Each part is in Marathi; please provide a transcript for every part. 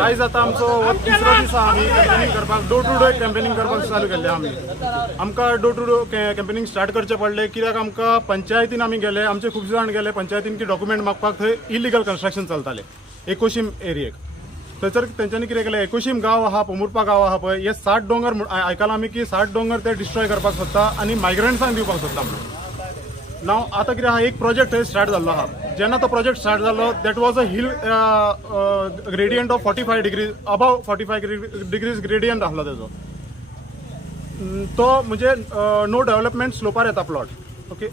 आयज आता आमचो तिसरो दीस आमी कॅम्पेनिंग करपाक डोर टू डोर कॅम्पेनिंग करपाक चालू केल्ले आमी आमकां door to door campaigning start करचें पडलें कित्याक आमकां पंचायतीन आमी गेले आमचे खूब जाण गेले पंचायतीन की डॉक्युमेंट मागपाक थंय इलिगल कन्स्ट्रक्शन चलतालें एकोशीम एरियेक थंयसर तेंच्यांनी कितें केलें एकोशीम गांव आहा पोमुर्पा गांव आहा पळय हे 60 डोंगर आयकलां आमी की 60 डोंगर ते डिस्ट्रॉय करपाक सोदता आनी मायग्रंट्सांक दिवपाक सोदता म्हणून नाव आता कितें आहा एक प्रोजेक्ट थंय स्टार्ट जाल्लो आहा जेन्ना तो प्रोजेक्ट स्टार्ट जाल्लो that was a hill gradient of 45 degrees above 45 degrees gradient आसलो तेजो तो म्हणजे नो डेव्हलपमेंट स्लोपार येता plot okay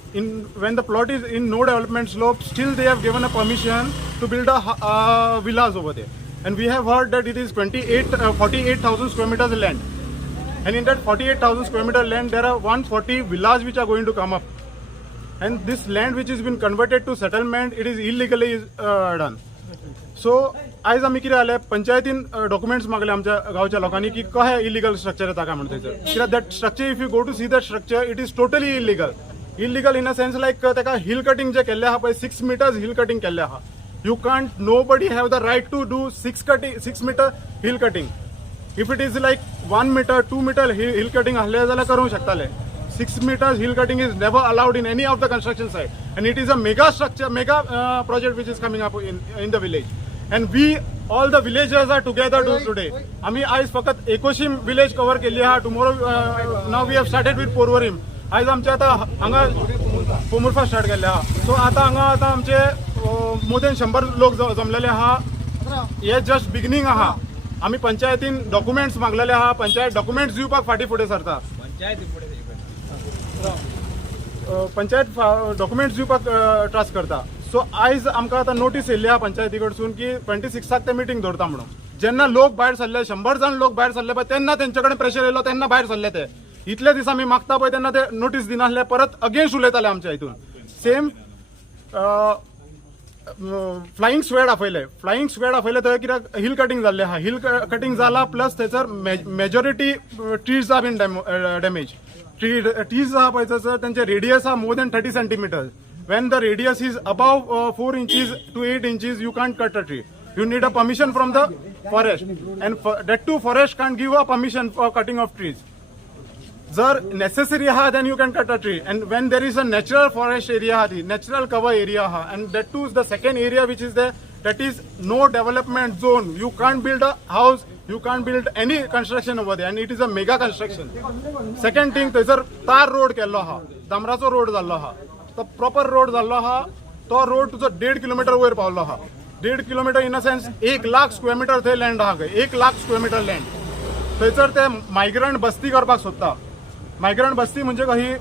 when the plot is in no development slope still they have given a permission to build a villas over there and we have heard that it is 48,000 square meters land and in that 48,000 square meter land there are 140 villas which are going to come up and this land which has been converted to settlement it is illegally done so आयज आमी कितें जालें पंचायतीन डॉक्युमेंट्स मागले आमच्या गांवच्या लोकांनी की कशें इलिगल स्ट्रक्चर येता काय म्हणून थंयसर कित्याक that structure if you go to see that structure it is totally illegal in a sense like तेका हिल कटिंग जे केल्लें आहा पळय 6 meters हिल कटिंग केल्लें आहा you can't nobody have the right to do 6 meter hill cutting if it is like 1 meter 2 meter hill cutting आसलें जाल्यार करूंक शकताले 6 meters hill cutting is never allowed in any of the construction site and it is a mega structure mega project which is coming up in the village and we all the villagers are together today आम्ही आज फक्त एकोशीम विलेज कव्हर केली आहा tomorrow now we have started with Porvorim आज आमचे आता हांगा पोमुर्फा स्टार्ट केल्ले आहा सो आता हांगा आता आमचे मोर देन 100 लोक जमलेले आहा हे जस्ट बिगिनिंग आहा आम्ही पंचायतीन डॉक्युमेंट्स मागलेले आहा पंचायत डॉक्युमेंट्स दिवपाक फाटी फुडें सरता पंचायत डॉक्युमेंट्स दिवपाक ट्रस्ट करता सो आयज आमकां आतां नोटीस येयल्ली आहा पंचायती कडसून की 26 ते मिटींग दवरता म्हणून जेन्ना लोक भायर सरले 100 जाण लोक भायर सरले पळय तेन्ना तेंचे कडेन प्रेशर येयलो तेन्ना भायर सरले ते इतले दीस आमी मागता पळय तेन्ना ते नोटीस दिनासले परत अगेन्स्ट उलयताले आमच्या हितून सेम फ्लाइंग स्क्वॅड आपयले थंय कित्याक हिल कटिंग जाल्लें आहा हिल कटिंग जाला प्लस थंयसर majority trees are been damage trees are त्यांचे radius are more than 30 centimeters. When the radius is above 4 inches to 8 inches, you can't cut a tree. You need a permission from the forest, and that too forest can't give a permission for cutting of trees. जर necessary ha, then you can cut a tree. And when there is a natural forest area, the natural cover area ha, and that too is the second area which is there, that is no development zone. You can't build a house. You can't build any construction over there, and it is a mega construction. Second thing, थंयसर तार रोड केल्लो आहा, डांबराचो रोड जाल्लो आहा, तो प्रॉपर रोड जाल्लो आहा, तो रोड तुजो 1.5 किलोमीटर वयर पावल्लो आहा. 1.5 kilometre in a sense 1 lakh square metre थंय लँड आहा खंय 1 लाख स्क्वेअर मीटर लँड. थंयसर ते मायग्रंट बस्ती करपाक सोदता. मायग्रंट बस्ती म्हणजे कही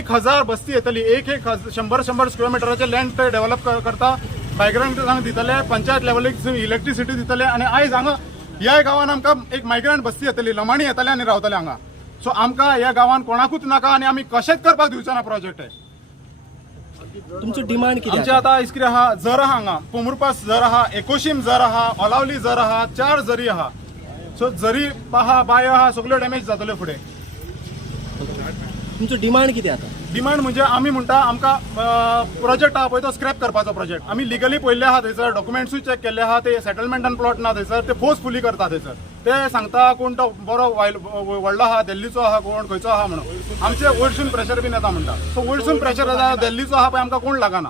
1000 बस्ती येतली 100 स्क्वेअर मीटराचे लँड ते डेव्हलप करता. मायग्रंटांक दितले, पंचायत लेवलीक इलेक्ट्रिसिटी दितले, आणि आयज हांगा ह्या गावान आमकां एक मायग्रंट बस्ती येतली, लमाणी येतले आनी रावतले हांगा. सो आमकां ह्या गावान कोणाकूच नाका आनी आमी कशेंच करपाक दिवचे ना प्रोजेक्ट. तुमची डिमांड कितें आमचे आतां इस्क्री आहा, जर आहा हांगा पोमुर्पास जर आहा, एकोशीम जर आहा, ओलावली जर आहा, 4 जरी आहा. सो जरी आहा बाय आहा सगळ्यो डॅमेज जातल्यो फुडें. तुमचो डिमांड कितें आता? डिमांड म्हणजे आमी म्हणटा आमकां प्रोजेक्ट आहा पळय तो स्क्रॅप करपाचो प्रोजेक्ट. आमी लिगली पळयल्ले आहा थंयसर, डॉक्युमेंट्सूय चॅक केल्ले आहा, ते सेटलमेंटान प्लॉट ना थंयसर, ते फोर्सफुली करता थंयसर. ते सांगता कोण तो बरो व्हडलो आहा, दिल्लीचो आहा, कोण खंयचो आहा म्हणून. आमचे वयरसून प्रेशर बीन येता म्हणटा. सो वयरसून प्रेशर येता, दिल्लीचो आहा पळय आमकां कोण लागना.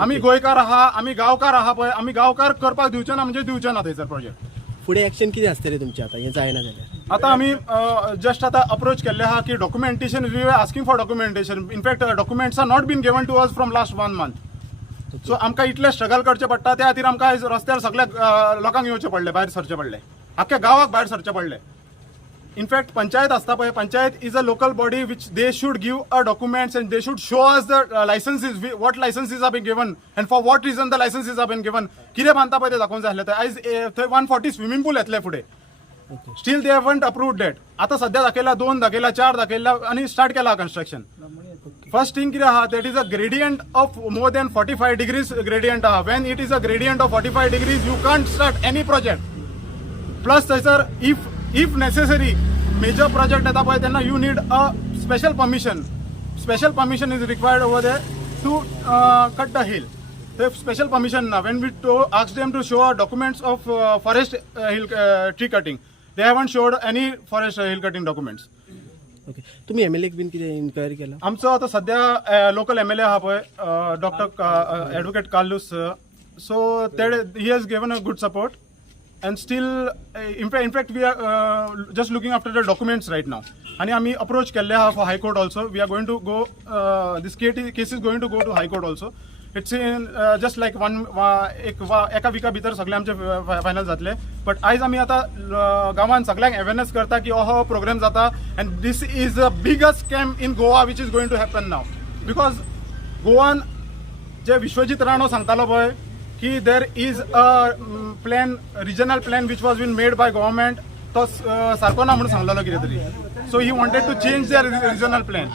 आमी गोंयकार आहा, आमी गांवकार आहा पळय, आमी गांवकार करपाक दिवचे ना म्हणजे दिवचे ना थंयसर प्रोजेक्ट. फुडें एक्शन कितें आसतलें तुमचें आतां हें जायना जाल्यार? आता आम्ही जस्ट आता अप्रोच केल्ले आहा की documentation, we are asking for documentation. In fact documents are not been given to us from last 1 month. So आमकां इतले स्ट्रगल करचे पडटा, त्या खातीर आमकां आयज रस्त्यार सगळ्या लोकांक येवचे पडले, भायर सरचे पडले, आख्ख्या गांवाक भायर सरचे पडले. इनफॅक्ट पंचायत आसता पळय, panchayat is a local body which they should give a documents and they should show us the licences, what licences are been given and for what reason the licences are been given. कितें बांदता पळय ते दाखोवंक जाय आसलें. आयज थंय 140 स्विमींग पूल येतले फुडें. स्टील दे हॅवंट अप्रूव्ड डेट. आता सध्या दाखयला 2 दाखयला 4 दाखयला आणि स्टार्ट केला कन्स्ट्रक्शन. फर्स्ट थिंग कितें आहा, that is a gradient of more than 45 degrees gradient आहा. When it is a gradient of 45 degrees you can't start any project. Plus थंयसर इफ नेसेसरी मेजर प्रोजेक्ट येता पळय तेन्ना you need a special permission. Special permission is required over there to cut the hill. ते स्पेशल परमिशन ना. When we ask them to show documents of forest hill tree cutting, they haven't showed any forest hill cutting documents. Okay, तुम्ही एमएलए बीन कितें इन्क्वायरी केला? आमचो आता सध्या लोकल एमएलए आहा पळय, doctor advocate Carlos. So he has given a good support and still in fact we are just looking after the documents right now. आणि आम्ही अप्रोच केल्ले आहा for high court also. We are going to go, this case is going to go to high court also. It's in just like एका विका भितर सगळे आमचे फायनल जातले. बट आयज आमी आता गांवांत सगळ्यांक अवेरनेस करता की हो प्रोग्राम जाता and this is the biggest scam in Goa which is going to happen now. Because गोवान जे विश्वजीत राणो सांगतालो पळय की there is a plan, regional plan which was been made by government, तो सारको ना म्हणून सांगलेलो कितें तरी. So he wanted to change their regional plan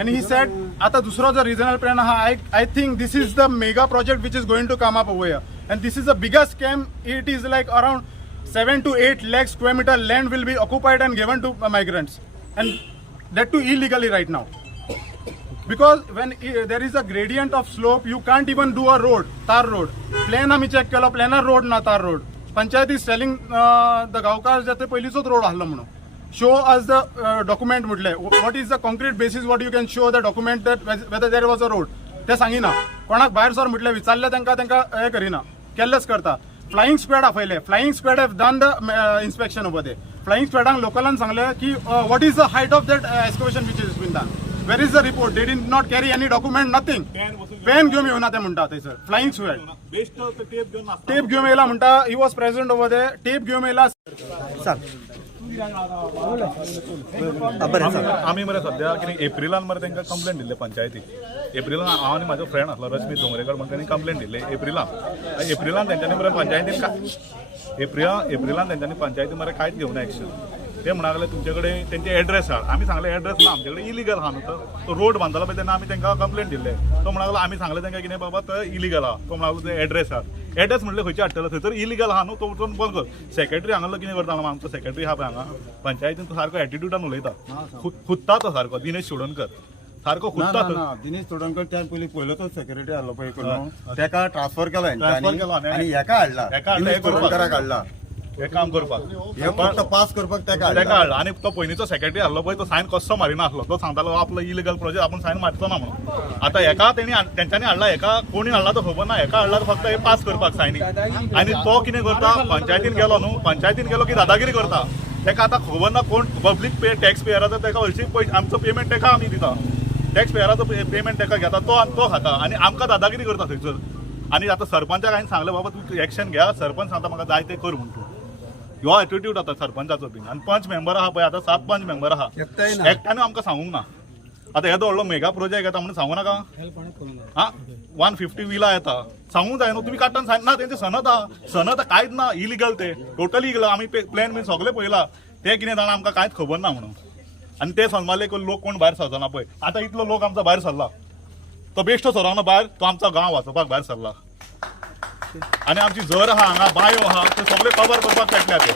and he said आता दुसरो जो रिजनल प्लॅन आहा, I think this is the mega project which is going to come up over here and this is the biggest scam. It is like around 7 to 8 lakh square meter land will be occupied and given to migrants and that too illegally right now. Because when there is a gradient of slope, you can't even do a road, tar road. Plan आम्ही चेक केलो, planar road ना tar road. Panchayat is telling the गावकार जाते पयलीचोच रोड आसलो म्हणून. Show us the document म्हटले. What is the concrete basis what you can show the document that whether there was a road. ते सांगिना. कोणाक भायर सर म्हटले, विचारले तांकां हे करिना, केल्लेच करता. फ्लाइंग स्क्वॅड आपयले. Flying squad have done the inspection over there. फ्लाइंग स्क्वॅडांक लोकलान सांगले की what is the height of that excavation which is been done. Where is the report? They did not carry any document, nothing. Pen घेऊन येऊना ते म्हणटा थंयसर. फ्लाइंग स्क्वॅड टेप घेऊन येयला म्हणटा. He was present over they. Tape घेऊन येयला. सांग. आम्ही मरे सध्या कितें एप्रिलान मरे तांकां कंप्लेंट दिल्ले पंचायतीक. एप्रिलान हांव आनी म्हाजो फ्रेंड आसलो रश्मी दोंगरेकर म्हणून तांणी कंप्लेंट दिल्ली एप्रिलान तेंच्यांनी मरे पंचायतीन एप्रिलान तेंच्यांनी पंचायतीन मरे कांयच घेवना एक्शन. ते म्हणा लागले तुमचे कडेन तेंचे एड्रेस आहा. आमी सांगले एड्रेस ना आमचे कडेन, इलिगल आहा न्हू. तो रोड बांदतालो पळय तेन्ना आमी तांकां कंप्लेंट दिल्ले. तो म्हणा लागलो आमी सांगले तांकां कितें बाबा तो इलिगल आहा. तो म्हणा लागलो ते एड्रेस आहा. एड्रेस म्हणले खंयचे हाडटलो, थंयसर इलिगल आहा न्हू, तो वचून बंद कर. सेक्रेटरी हांगालो कितें करता आमचो सेक्रेटरी आहा पळय हांगा पंचायतीन, तो सारको एटिट्यूडान उलयता. खुत्ता तो सारको. दिनेश चोडणकर सारको खुत्ता. दिनेश चोडणकर त्या पयलो तो सेक्रेटरी आसलो पळय करून तेका ट्रान्सफर केला आणि हेका हाडला. चोडणकराक हाडला हे काम करपाक, हे फक्त पास करपाक तेका हाडला. आणि तो पयलींचो सेक्रेटरी आसलो पळय तो सायन कसो मारिना आसलो. तो सांगतालो आपलो इलिगल प्रोजेक्ट आपण सायन मारचो ना म्हणून. आता हेका तेंच्यांनी हाडला, हेका कोणी हाडला तो खबर ना. हेका हाडला फक्त हे पास करपाक सायनी. आणि तो कितें करता, पंचायतीन गेलो न्हू, पंचायतीन गेलो की दादागिरी करता. तेका आतां खबर ना कोण पब्लीक टॅक्स पेयराचो तेका हरशीं पयशे आमचो पेमेंट तेका आमी दिता. टॅक्स पेयराचो पेमेंट तेका घेता तो खाता आणि आमकां दादागिरी करता थंयसर. आणि आता सरपंचाक हांवें सांगलें बाबा तूं एक्शन घ्या. सरपंच सांगता म्हाका जाय तें कर म्हणून. तूं ह्यो एटिट्यूड आता सरपंचाचो बीन. आणि 5 मेंबर आहा पळय, आतां 7 पंच मेंबर आहा, एकट्यान आमकां सांगूंक ना. आतां येदो व्हडलो मेगा प्रोजेक्ट येता म्हणून सांगू नाका. हा 150 विला येता, सांगूंक जाय न्हू. तुमी काडटान सांग ना तेंचे सनत कांयच ना, इलिगल ते टोटली इलिगल. आमी प्लॅन बीन सगळे पळयला. ते कितें जाणा आमकां कांयच खबर ना म्हणून. आणि ते सनमाले लोक कोण भायर सरचना पळय. आतां इतलो लोक आमचो भायर सरला. तो बेश्टो सरोना भायर, तो आमचो गांव वाचोवपाक भायर सरला. आणि आमची जर आहा हांगा बायो आहा ते सगळे कवर करपाक पेटल्या ते.